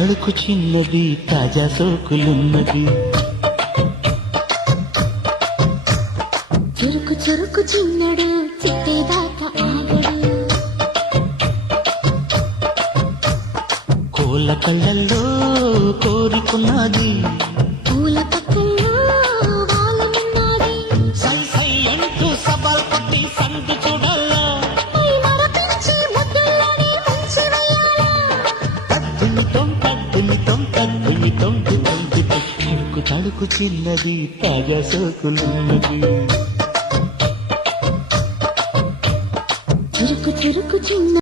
తడుకు చిన్నది తాజా సోకులున్నది చురుకు చురుకు చిన్నడు చిట్టేదాకా ఆగడు కోళ్ళ కళ్ళల్లో కోరుకున్నది పూల పక్కల్లో వాలనున్నది సై సై అంటూ సవాల్ కొట్టి సందు చూడాలా పై మరపించి ముద్దుల్లోనే ముంచి వెయ్యాలా తడుకు తడుకు చిన్నది తాజా సోకులున్నది